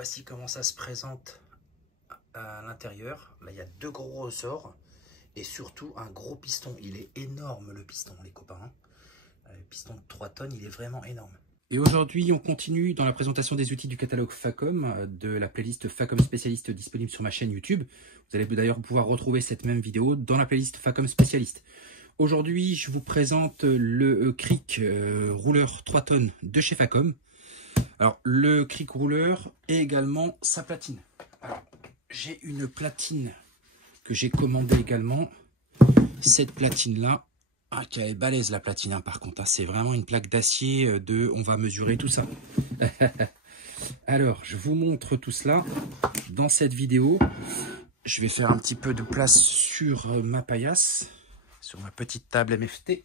Voici comment ça se présente à l'intérieur. Là, il y a deux gros ressorts et surtout un gros piston. Il est énorme le piston, les copains. Le piston de 3 tonnes, il est vraiment énorme. Et aujourd'hui, on continue dans la présentation des outils du catalogue Facom, de la playlist Facom Spécialiste disponible sur ma chaîne YouTube. Vous allez d'ailleurs pouvoir retrouver cette même vidéo dans la playlist Facom Spécialiste. Aujourd'hui, je vous présente le cric rouleur 3 tonnes de chez Facom. Alors, le cric rouleur et également sa platine. Alors, j'ai une platine que j'ai commandée également. Cette platine-là, qui est balèze la platine, hein, par contre. Hein, c'est vraiment une plaque d'acier on va mesurer tout ça. Alors, je vous montre tout cela dans cette vidéo. Je vais faire un petit peu de place sur ma paillasse, sur ma petite table MFT.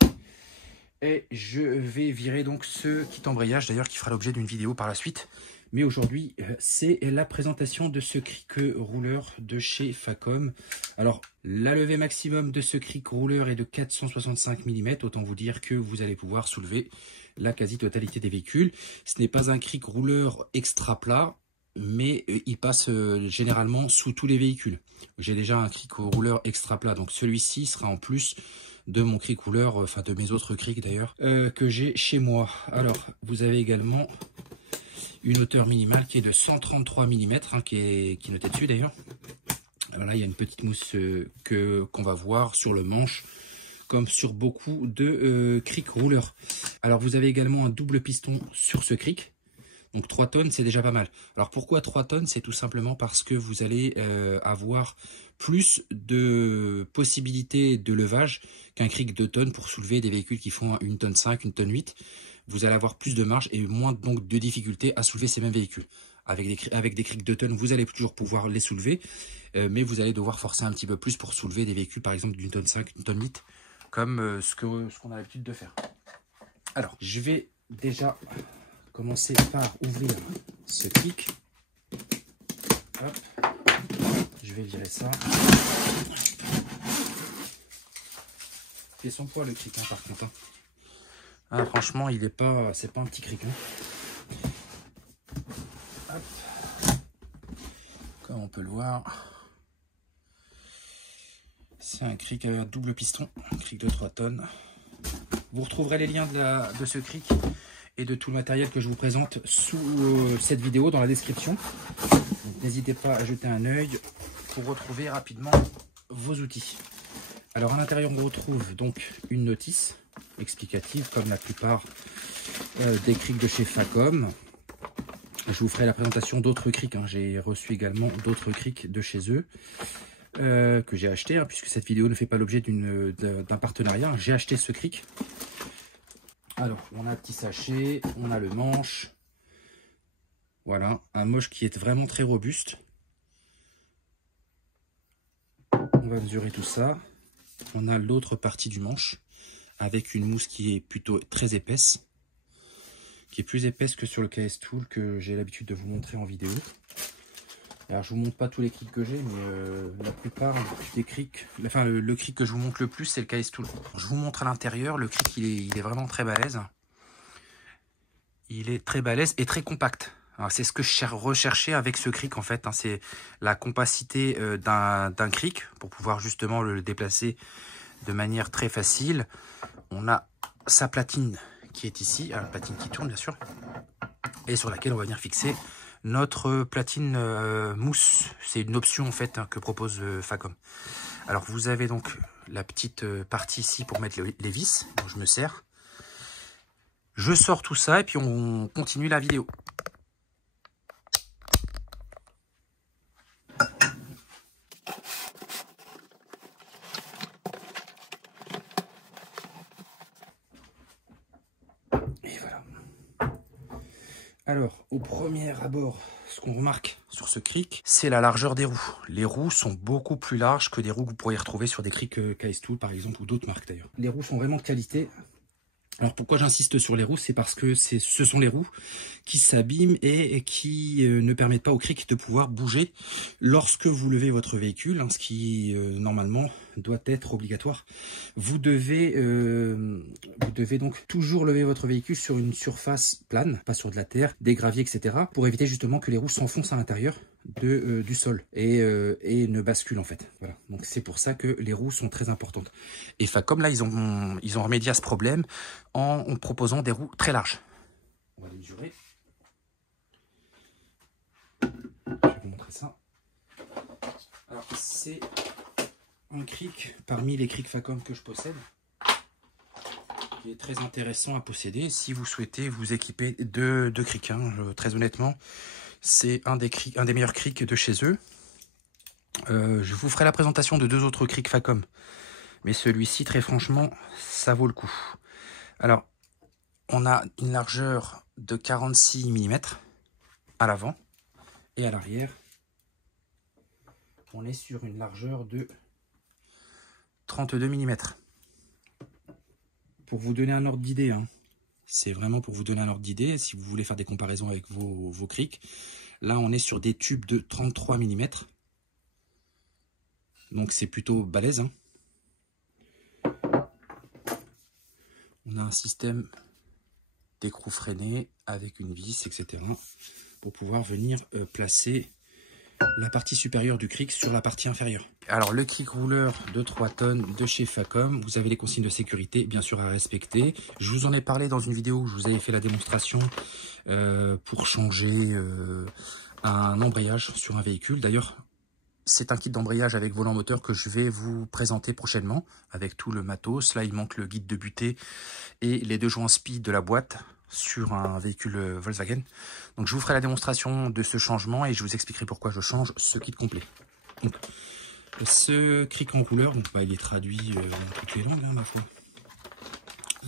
Et je vais virer donc ce kit embrayage, d'ailleurs, qui fera l'objet d'une vidéo par la suite. Mais aujourd'hui, c'est la présentation de ce cric rouleur de chez Facom. Alors, la levée maximum de ce cric rouleur est de 465 mm. Autant vous dire que vous allez pouvoir soulever la quasi-totalité des véhicules. Ce n'est pas un cric rouleur extra plat, mais il passe généralement sous tous les véhicules. J'ai déjà un cric rouleur extra plat, donc celui-ci sera en plus de mon cric rouleur, enfin de mes autres crics d'ailleurs, que j'ai chez moi. Alors, vous avez également une hauteur minimale qui est de 133 mm, hein, qui est notée dessus d'ailleurs. Alors là, il y a une petite mousse qu'on va voir sur le manche, comme sur beaucoup de cric rouleurs. Alors, vous avez également un double piston sur ce cric. Donc 3 tonnes, c'est déjà pas mal. Alors pourquoi 3 tonnes? C'est tout simplement parce que vous allez avoir plus de possibilités de levage qu'un cric 2 tonnes pour soulever des véhicules qui font 1 tonne 5, 1 tonne 8. Vous allez avoir plus de marge et moins donc de difficultés à soulever ces mêmes véhicules. Avec des crics 2 tonnes, vous allez toujours pouvoir les soulever, mais vous allez devoir forcer un petit peu plus pour soulever des véhicules par exemple d'1 tonne 5, 1 tonne 8, comme ce qu'on a l'habitude de faire. Alors, je vais déjà commencer par ouvrir ce cric. Hop. Je vais virer ça. Et son poids le cric, hein, par contre. Hein. Ah, franchement, il est pas, c'est pas un petit cric. Hein. Hop. Comme on peut le voir, c'est un cric à double piston, un cric de 3 tonnes. Vous retrouverez les liens de ce cric et de tout le matériel que je vous présente sous cette vidéo dans la description. N'hésitez pas à jeter un œil pour retrouver rapidement vos outils. Alors à l'intérieur, on retrouve donc une notice explicative comme la plupart des crics de chez Facom. Je vous ferai la présentation d'autres crics. Hein. J'ai reçu également d'autres crics de chez eux que j'ai acheté, hein, puisque cette vidéo ne fait pas l'objet d'un partenariat. J'ai acheté ce cric. Alors, on a un petit sachet, on a le manche. Voilà, un manche qui est vraiment très robuste. On va mesurer tout ça. On a l'autre partie du manche avec une mousse qui est plutôt très épaisse, qui est plus épaisse que sur le KS Tool que j'ai l'habitude de vous montrer en vidéo. Alors, je vous montre pas tous les crics que j'ai, mais la plupart des crics, enfin le cric que je vous montre le plus, c'est le KS Tool. Je vous montre à l'intérieur, le cric il est vraiment très balèze. Il est très balèze et très compact. C'est ce que je recherchais avec ce cric en fait. Hein, c'est la compacité d'un cric pour pouvoir justement le déplacer de manière très facile. On a sa platine qui est ici, la platine qui tourne bien sûr, et sur laquelle on va venir fixer notre platine mousse. C'est une option en fait, hein, que propose Facom. Alors vous avez donc la petite partie ici pour mettre les vis, donc je me sers. Je sors tout ça et puis on continue la vidéo. Et voilà. Alors, au premier abord, ce qu'on remarque sur ce cric, c'est la largeur des roues. Les roues sont beaucoup plus larges que des roues que vous pourriez retrouver sur des crics KS Tool par exemple, ou d'autres marques d'ailleurs. Les roues sont vraiment de qualité. Alors pourquoi j'insiste sur les roues, c'est parce que ce sont les roues qui s'abîment et qui ne permettent pas au cric de pouvoir bouger lorsque vous levez votre véhicule, hein, ce qui normalement doit être obligatoire. Vous devez donc toujours lever votre véhicule sur une surface plane, pas sur de la terre, des graviers, etc. pour éviter justement que les roues s'enfoncent à l'intérieur du sol et ne basculent en fait. Voilà. Donc c'est pour ça que les roues sont très importantes. Et Facom là, ils ont remédié à ce problème en proposant des roues très larges. On va les mesurer. Je vais vous montrer ça. Alors c'est un cric parmi les crics Facom que je possède, qui est très intéressant à posséder si vous souhaitez vous équiper de crics. Très honnêtement, c'est un des meilleurs crics de chez eux. Je vous ferai la présentation de 2 autres crics Facom, mais celui-ci, très franchement, ça vaut le coup. Alors, on a une largeur de 46 mm à l'avant, et à l'arrière, on est sur une largeur de 32 mm. Pour vous donner un ordre d'idée, c'est vraiment pour vous donner un ordre d'idée, si vous voulez faire des comparaisons avec vos crics. Là, on est sur des tubes de 33 mm. Donc, c'est plutôt balèze. On a un système d'écrou freiné avec une vis, etc. pour pouvoir venir placer la partie supérieure du cric sur la partie inférieure. Alors le cric rouleur de 3 tonnes de chez Facom, vous avez les consignes de sécurité bien sûr à respecter. Je vous en ai parlé dans une vidéo où je vous avais fait la démonstration pour changer un embrayage sur un véhicule. D'ailleurs, c'est un kit d'embrayage avec volant moteur que je vais vous présenter prochainement avec tout le matos. Là, il manque le guide de butée et les 2 joints speed de la boîte sur un véhicule Volkswagen. Donc je vous ferai la démonstration de ce changement et je vous expliquerai pourquoi je change ce kit complet. Donc, ce cric en rouleur, donc, il est traduit en toutes les langues, ma foi.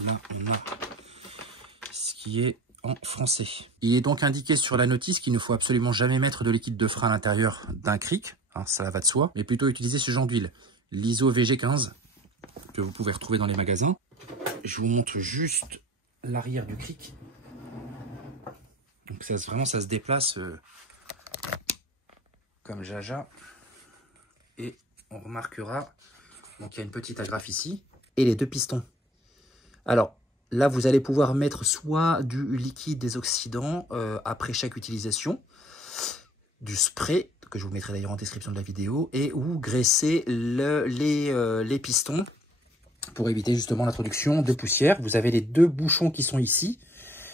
Là, on a ce qui est en français. Il est donc indiqué sur la notice qu'il ne faut absolument jamais mettre de liquide de frein à l'intérieur d'un cric, ça va de soi, mais plutôt utiliser ce genre d'huile, l'ISO VG15, que vous pouvez retrouver dans les magasins. Je vous montre juste l'arrière du cric. Donc vraiment ça se déplace comme jaja. Et on remarquera, donc il y a une petite agrafe ici. Et les 2 pistons. Alors là vous allez pouvoir mettre soit du liquide désoxydant après chaque utilisation, du spray, que je vous mettrai d'ailleurs en description de la vidéo, et ou graisser les pistons pour éviter justement l'introduction de poussière. Vous avez les 2 bouchons qui sont ici,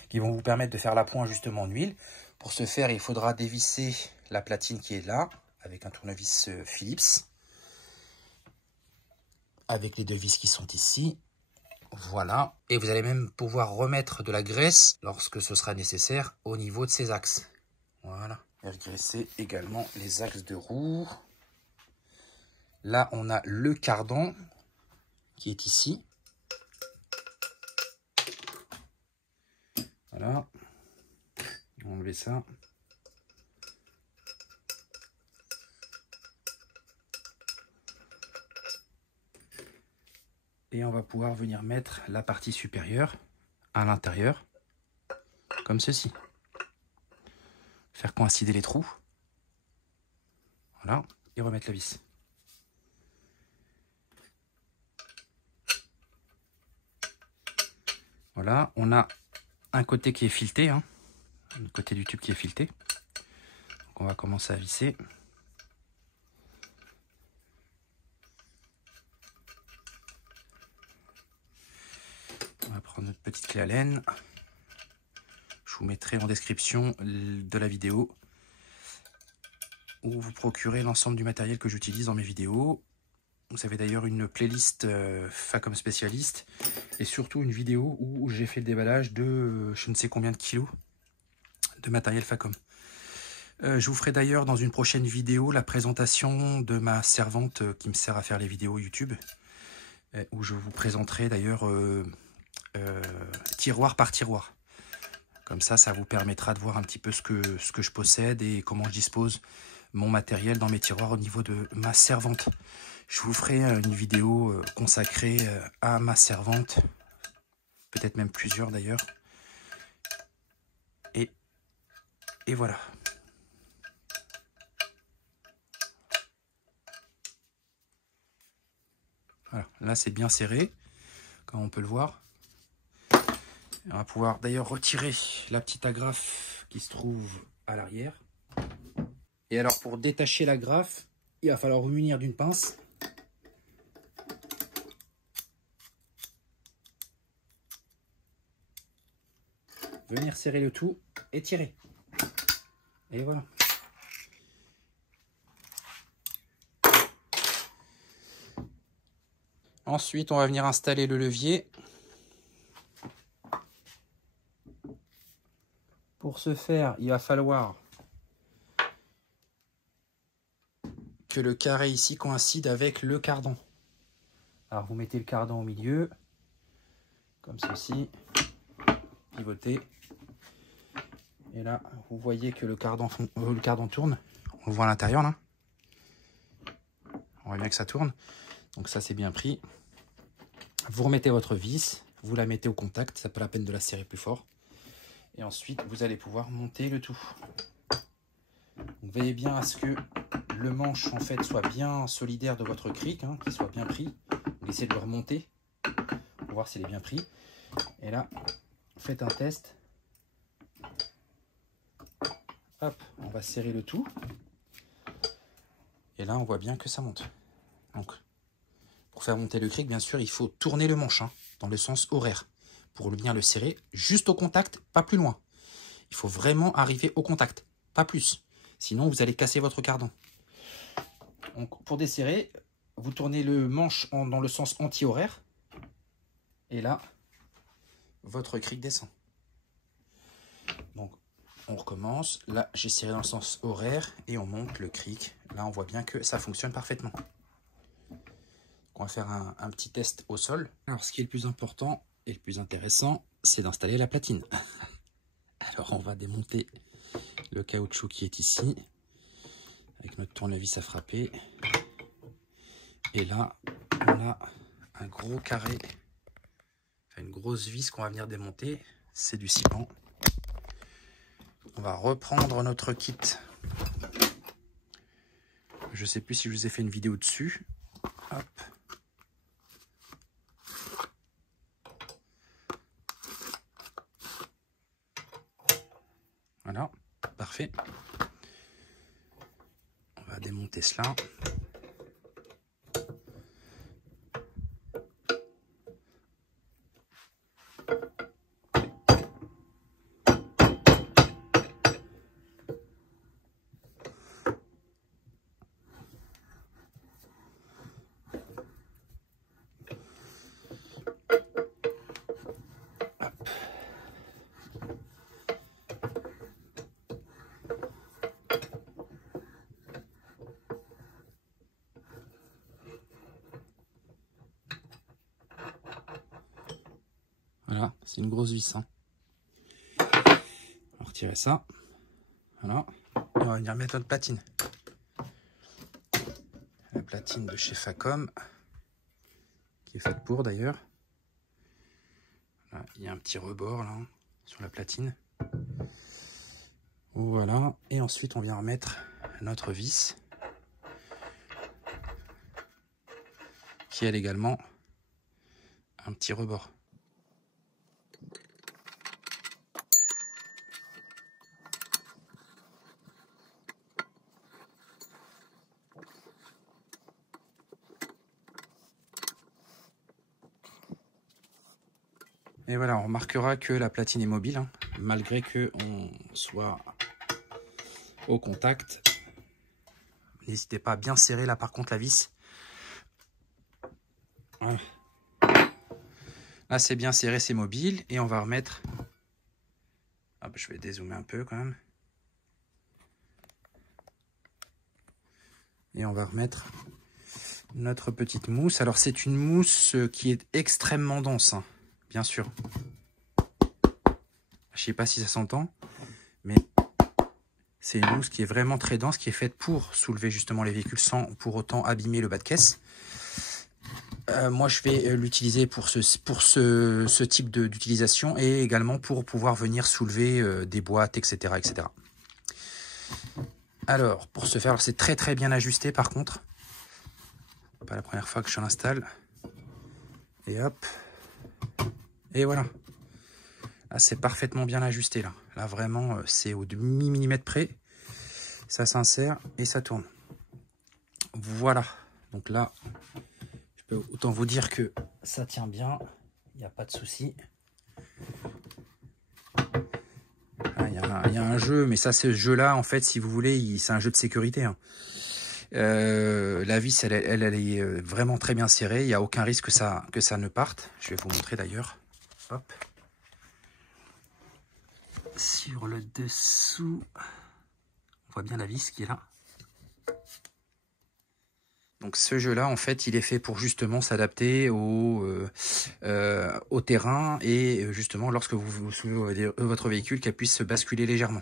qui vont vous permettre de faire l'appoint justement en huile. Pour ce faire, il faudra dévisser la platine qui est là, avec un tournevis Phillips, avec les 2 vis qui sont ici. Voilà. Et vous allez même pouvoir remettre de la graisse, lorsque ce sera nécessaire, au niveau de ces axes. Voilà. Et graisser également les axes de roue. Là, on a le cardan qui est ici. Voilà. On va enlever ça. Et on va pouvoir venir mettre la partie supérieure à l'intérieur, comme ceci. Faire coïncider les trous. Voilà. Et remettre la vis. Voilà. On a un côté qui est fileté, le côté du tube qui est fileté. Donc on va commencer à visser. On va prendre notre petite clé Allen. Je vous mettrai en description de la vidéo où vous procurez l'ensemble du matériel que j'utilise dans mes vidéos. Vous avez d'ailleurs une playlist Facom spécialiste et surtout une vidéo où j'ai fait le déballage de je ne sais combien de kilos de matériel Facom. Je vous ferai d'ailleurs dans une prochaine vidéo la présentation de ma servante qui me sert à faire les vidéos YouTube, où je vous présenterai d'ailleurs tiroir par tiroir. Comme ça vous permettra de voir un petit peu ce que je possède et comment je dispose mon matériel dans mes tiroirs au niveau de ma servante. Je vous ferai une vidéo consacrée à ma servante, peut-être même plusieurs d'ailleurs. Et voilà. Voilà, là c'est bien serré, comme on peut le voir. On va pouvoir d'ailleurs retirer la petite agrafe qui se trouve à l'arrière. Et alors pour détacher l'agrafe, il va falloir vous munir d'une pince. Venir serrer le tout et tirer. Et voilà. Ensuite, on va venir installer le levier. Pour ce faire, il va falloir que le carré ici coïncide avec le cardan. Alors, vous mettez le cardan au milieu, comme ceci, pivotez. Et là, vous voyez que le cardan tourne. On le voit à l'intérieur, là. On voit bien que ça tourne. Donc ça, c'est bien pris. Vous remettez votre vis, vous la mettez au contact. Ça peut la peine de la serrer plus fort. Et ensuite, vous allez pouvoir monter le tout. Donc, veillez bien à ce que le manche, en fait, soit bien solidaire de votre cric, hein, qu'il soit bien pris. Vous essayez de le remonter pour voir s'il est bien pris. Et là, faites un test. Hop, on va serrer le tout. Et là, on voit bien que ça monte. Donc, pour faire monter le cric, bien sûr, il faut tourner le manche, hein, dans le sens horaire. Pour bien le serrer, juste au contact, pas plus loin. Il faut vraiment arriver au contact, pas plus. Sinon, vous allez casser votre cardan. Donc, pour desserrer, vous tournez le manche dans le sens anti-horaire. Et là, votre cric descend. Donc, on recommence. Là, j'ai serré dans le sens horaire et on monte le cric. Là, on voit bien que ça fonctionne parfaitement. On va faire un petit test au sol. Alors, ce qui est le plus important et le plus intéressant, c'est d'installer la platine. Alors, on va démonter le caoutchouc qui est ici, avec notre tournevis à frapper. Et là, on a un gros carré, enfin une grosse vis qu'on va venir démonter. C'est du 6 pans. On va reprendre notre kit. Je ne sais plus si je vous ai fait une vidéo dessus. Hop. Voilà, parfait. On va démonter cela. Voilà, c'est une grosse vis. Hein. On va retirer ça. Voilà. Et on va venir mettre notre platine. La platine de chez Facom, qui est faite pour d'ailleurs. Il y a un petit rebord là, sur la platine. Voilà. Et ensuite, on vient remettre notre vis, qui elle également un petit rebord. Et voilà, on remarquera que la platine est mobile, hein, malgré qu'on soit au contact. N'hésitez pas à bien serrer là par contre la vis. Voilà. Là c'est bien serré, c'est mobile. Et on va remettre... Ah bah, je vais dézoomer un peu quand même. Et on va remettre notre petite mousse. Alors c'est une mousse qui est extrêmement dense, hein, bien sûr. Je sais pas si ça s'entend, mais c'est une mousse qui est vraiment très dense, qui est faite pour soulever justement les véhicules sans pour autant abîmer le bas de caisse. Moi, je vais l'utiliser pour ce type d'utilisation et également pour pouvoir venir soulever des boîtes, etc., etc. Alors, pour ce faire, c'est très très bien ajusté par contre. Pas la première fois que je l'installe. Et hop. Et voilà. Là, c'est parfaitement bien ajusté. Là vraiment, c'est au demi-millimètre près. Ça s'insère et ça tourne. Voilà. Donc là, je peux autant vous dire que ça tient bien. Il n'y a pas de souci. Il y a un jeu, mais ça, ce jeu-là, en fait, si vous voulez, c'est un jeu de sécurité. Hein. La vis, elle est vraiment très bien serrée. Il n'y a aucun risque que ça ne parte. Je vais vous montrer d'ailleurs. Hop. Sur le dessous, on voit bien la vis qui est là. Donc ce jeu-là, en fait, il est fait pour justement s'adapter au terrain et justement lorsque vous soulevez votre véhicule, qu'elle puisse se basculer légèrement.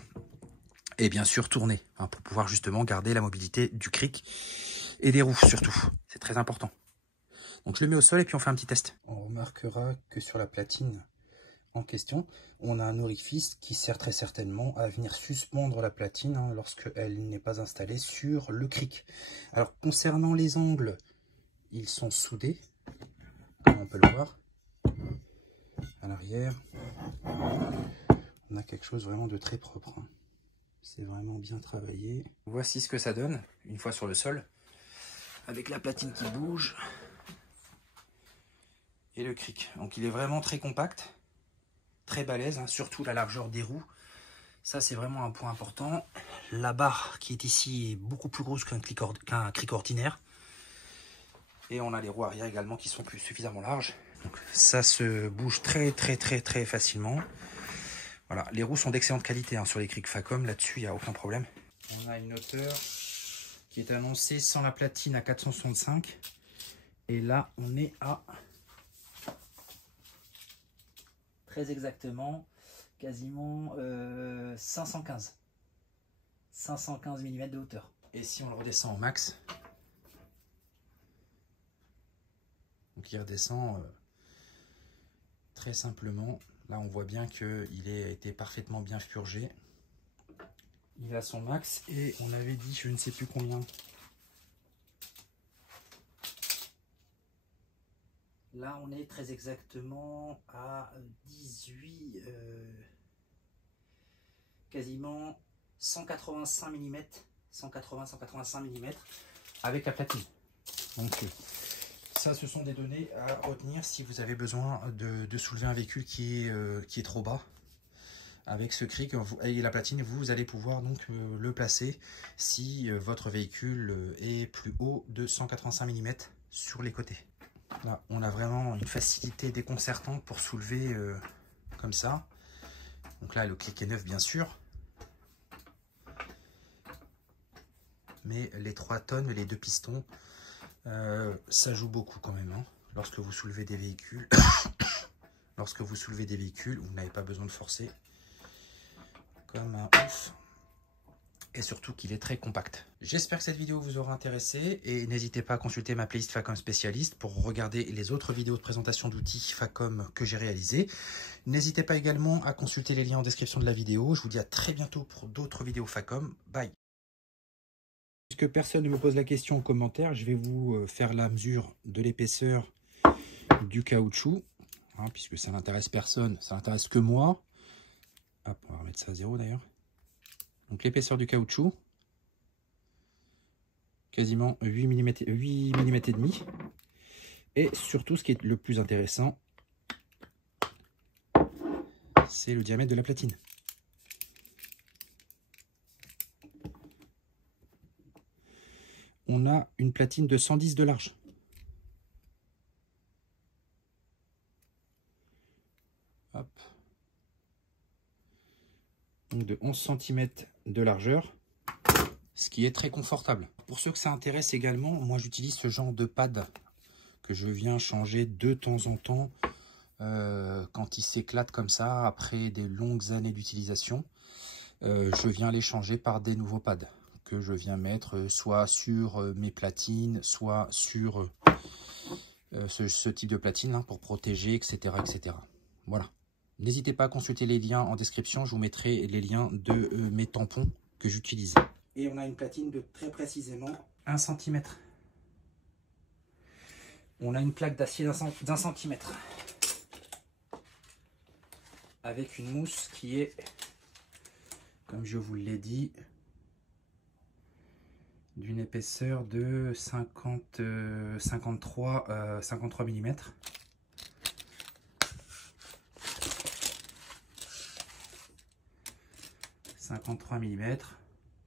Et bien sûr tourner, hein, pour pouvoir justement garder la mobilité du cric et des roues surtout. C'est très important. Donc je le mets au sol et puis on fait un petit test. On remarquera que sur la platine en question, on a un orifice qui sert très certainement à venir suspendre la platine, hein, lorsqu'elle n'est pas installée sur le cric. Alors concernant les angles, ils sont soudés, comme on peut le voir. À l'arrière, on a quelque chose vraiment de très propre. Hein. C'est vraiment bien travaillé. Voici ce que ça donne une fois sur le sol, avec la platine qui bouge et le cric. Donc il est vraiment très compact, très balèze, hein, surtout la largeur des roues. Ça c'est vraiment un point important. La barre qui est ici est beaucoup plus grosse qu'un cric ordinaire. Et on a les roues arrière également qui sont suffisamment larges. Donc ça se bouge très facilement. Voilà, les roues sont d'excellente qualité, hein, sur les crics Facom, là-dessus il n'y a aucun problème. On a une hauteur qui est annoncée sans la platine à 465. Et là on est à très exactement, quasiment 515 mm de hauteur. Et si on le redescend au max, donc il redescend très simplement. Là on voit bien qu'il a été parfaitement bien purgé. Il a son max et on avait dit je ne sais plus combien. Là on est très exactement à 18, quasiment 185 mm, 180-185 mm avec la platine. Donc ça, ce sont des données à retenir si vous avez besoin de soulever un véhicule qui est trop bas. Avec ce cric et la platine, vous allez pouvoir donc le placer si votre véhicule est plus haut de 185 mm sur les côtés. Là, on a vraiment une facilité déconcertante pour soulever comme ça. Donc là, le cric est neuf, bien sûr. Mais les 3 tonnes, les 2 pistons, ça joue beaucoup quand même, hein. Lorsque vous soulevez des véhicules, vous n'avez pas besoin de forcer comme un ouf. Et surtout qu'il est très compact. J'espère que cette vidéo vous aura intéressé et n'hésitez pas à consulter ma playlist Facom spécialiste pour regarder les autres vidéos de présentation d'outils Facom que j'ai réalisées. N'hésitez pas également à consulter les liens en description de la vidéo. Je vous dis à très bientôt pour d'autres vidéos Facom. Bye. Puisque personne ne me pose la question en commentaire, je vais vous faire la mesure de l'épaisseur du caoutchouc, hein, puisque ça n'intéresse personne, ça n'intéresse que moi. Hop, on va remettre ça à 0 d'ailleurs. Donc l'épaisseur du caoutchouc, quasiment 8 mm et demi. Et surtout, ce qui est le plus intéressant, c'est le diamètre de la platine. On a une platine de 110 de large. Hop. Donc de 11 cm de largeur, ce qui est très confortable. Pour ceux que ça intéresse également, moi j'utilise ce genre de pad que je viens changer de temps en temps quand il s'éclate comme ça après des longues années d'utilisation. Je viens les changer par des nouveaux pads que je viens mettre soit sur mes platines, soit sur ce type de platine, hein, pour protéger, etc. etc. Voilà. N'hésitez pas à consulter les liens en description, je vous mettrai les liens de mes tampons que j'utilise. Et on a une platine de très précisément 1 cm. On a une plaque d'acier d'1 centimètre avec une mousse qui est, comme je vous l'ai dit, d'une épaisseur de 53 mm.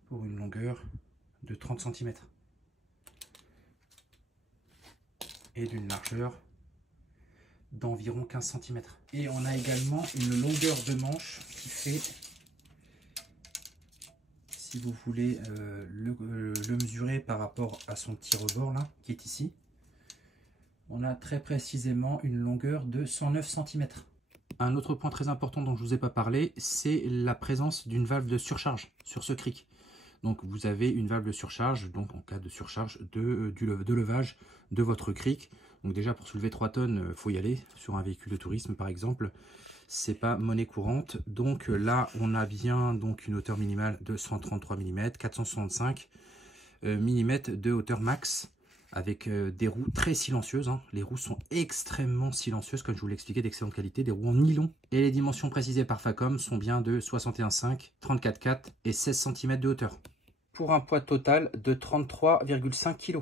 Pour une longueur de 30 cm et d'une largeur d'environ 15 cm. Et on a également une longueur de manche qui fait, si vous voulez le mesurer par rapport à son petit rebord là, qui est ici, on a très précisément une longueur de 109 cm. Un autre point très important dont je ne vous ai pas parlé, c'est la présence d'une valve de surcharge sur ce cric. Donc vous avez une valve de surcharge, donc en cas de surcharge de levage de votre cric. Donc déjà pour soulever 3 tonnes, il faut y aller sur un véhicule de tourisme par exemple. C'est pas monnaie courante. Donc là on a bien donc une hauteur minimale de 133 mm, 465 mm de hauteur max, avec des roues très silencieuses. Les roues sont extrêmement silencieuses, comme je vous l'expliquais, d'excellente qualité, des roues en nylon. Et les dimensions précisées par Facom sont bien de 61,5, 34,4 et 16 cm de hauteur. Pour un poids total de 33,5 kg.